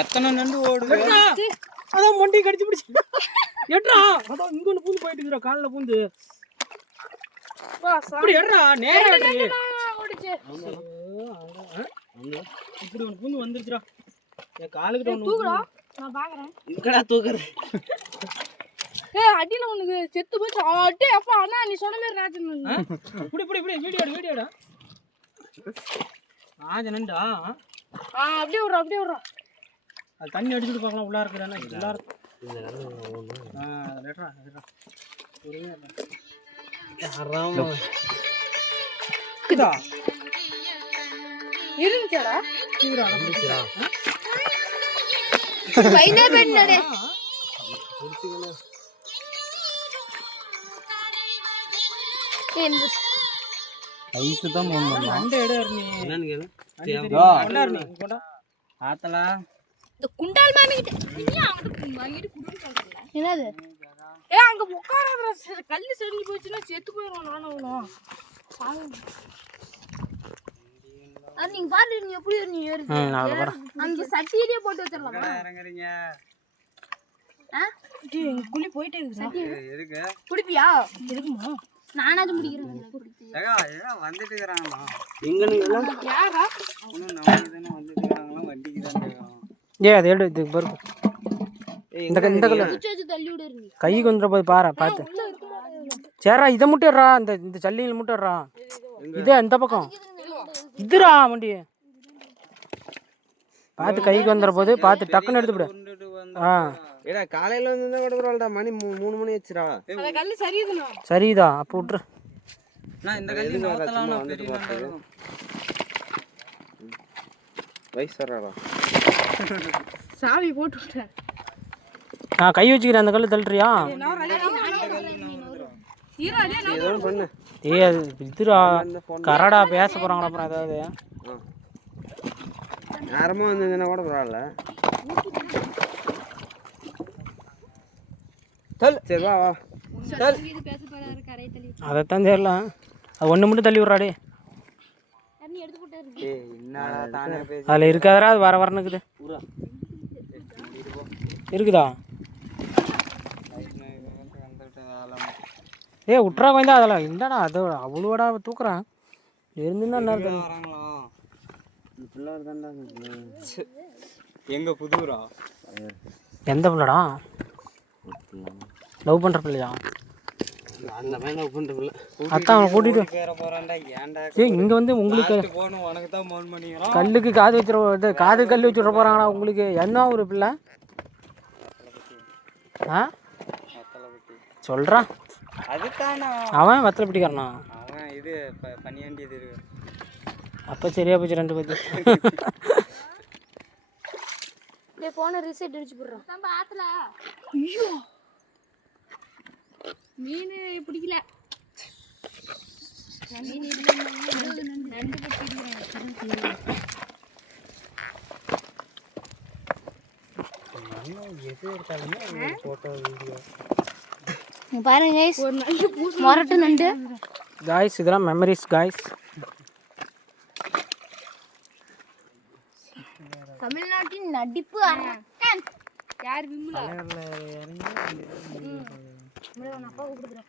எத்தனை நண்டு ஓடுது அதான் மண்டி கடிச்சு பிடிச்சி எட்ரா அதான் இங்க ஒன்று பூந்து போயிட்டு இருக்கிற காலில் பூந்து இப்படி எட்ரா நேரா இப்படி ஒன்று பூந்து வந்துருச்சுடா என் காலுக்கிட்ட ஒன்று தூக்குடா நான் பாக்குறேன் இதுக்கடா தூக்குறது அடியில உனக்கு செத்து போச்சு அடி அப்பா அண்ணா நீ சொன்ன மாதிரி ராஜன் இப்படி இப்படி இப்படி வீடியோடா ராஜனண்டா அப்படியே விட்றா அது தண்ணி அடிச்சுட்டு பார்க்கலாம் உள்ளா இருக்கிறேன்னா எல்லாரும் இருந்துச்சாடா ஆத்தலா இந்த குண்டால் மாமி கிட்ட வாங்கிட்டு குடுன்னு சொல்றல என்னது அங்க உட்காராத கல்லு சரிஞ்சு போச்சுன்னா செத்து போயிடும் நானும் அது நீங்க பாரு நீ எப்படி நீ ஏறுது அந்த சட்டியிலே போட்டு வச்சிரலாமா இறங்குறீங்க குளி போயிட்டே இருக்கு சட்டி எதுக்கு குடிப்பியா இருக்குமா நானாவது முடிக்கிறேன் வந்துட்டு இருக்கிறாங்களா யாரா வந்துட்டு இருக்காங்களா வண்டிக்கு தான் கேட்கறாங்க அது எடு இதுக்கு பாரு இந்த தள்ளி விடு கைக்கு வந்துட போய் பாரு பார்த்து சரிடா இதை முட்டிடுறா இந்த சல்லியில் முட்டிடுறா இதே இந்த பக்கம் இதுரா வண்டி பார்த்து கைக்கு வந்துட போது பார்த்து டக்குன்னு எடுத்துவிடு ஏடா காலையில வந்து கூட பரவாயில்லடா மணி 3 மணி ஆச்சுடா அந்த கல்லு சரியுதுண்ணா சரிதா அப்போ விட்டுரு நான் இந்த கல்லு நோத்தலாம் வந்துட்டு போறது வயசறாடா சாவி போட்டு விட்டேன் கை வச்சுக்கிறேன் அந்த கல்லு தள்ளுறியா அது இதுரா கரடா பேச போறாங்களா அப்புறம் ஏதாவது நேரமா வந்ததுன்னா கூட பரவாயில்ல சரி வா அதைத்தான் தெரியல அது ஒன்று மட்டும் தள்ளி விட்றாடே அதில் இருக்காதரா அது வரன்னு இருக்குது இருக்குதா விட்றா கொஞ்சம் அதெல்லாம் இல்லைடா அது அவ்வளோடா தூக்குறான் இருந்துன்னா என்ன எங்க புதுரா எந்த பிள்ளடா லவ் பண்ணுற பிள்ளையா அந்த மாதிரி லவ் பண்ணுற பிள்ளை அத்தான் கூட்டிட்டு போறான்டா ஏன்டா இங்கே வந்து உங்களுக்கு போகணும் உனக்கு தான் ஃபோன் பண்ணிக்கிறோம் கல்லுக்கு காது வச்சுட இது காது கல் வச்சுட போகிறாங்களா உங்களுக்கு என்ன ஒரு பிள்ளை சொல்கிறான் அதுதானா அவன் வத்தலை பிடிக்காரனா அவன் இது பனியாண்டி இது இருக்கு அப்போ சரியா போச்சு 2 பேருக்கு போன ரீசெட் அடிச்சு போடுறோம் நம்ம ஆத்துல ஐயோ மீன் பிடிக்கல மீன் நண்டு பாருங்க மொரட்டு நண்டு காய்ஸ் இதெல்லாம் மெமரிஸ் காய்ஸ் தமிழ்நாட்டின் நடிப்பு அரக்கன் யார் விம்முலா அப்பா கூப்பிடுறேன்